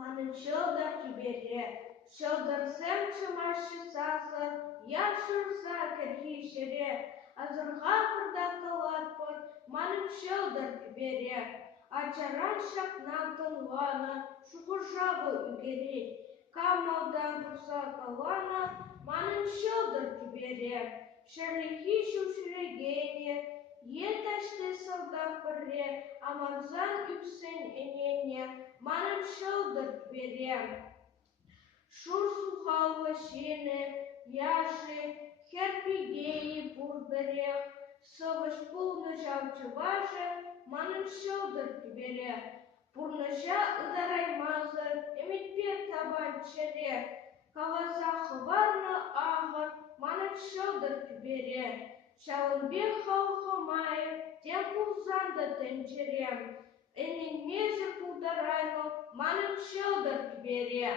Манын шылдар кибере, шылдарсем чымашы сасы, яшырса кәрхишере, азырға пырда калатпыр, манын шылдар кибере. Ачаран шакна тылвана, шухыржавы үгері, камалдан тұрса калана, манын шылдар кибере. Шарлихи шушрегене, етәшті сылдан пырре, аманзан үпсен энене, манын шылдар кибере. Шур сухаллы шене, яши, херпигеи пурберех, сывыш пулны жавчываже, манын шылдар кибере. Пурныжа ыдараймазыр, эмитпе табан чере, каваза хыварны ағыр, манын шылдар кибере. Шалынбек халқымайы, тем пулзанды тенчере, энин мезі пулдарайны, манын шылдар кибере.